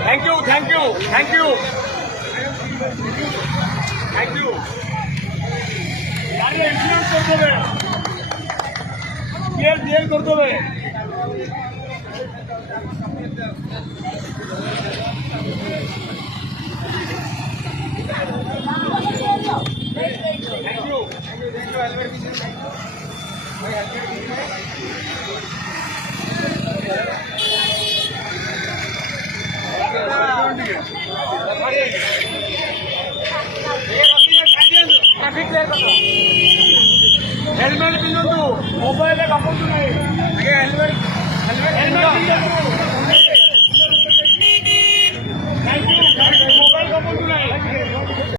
thank you thank you thank you thank you गाड़ी insurance कर दो क्लियर कर दो थैंक यू हेलमेट पिंधु मोबाइल हेलमेट हेलमेट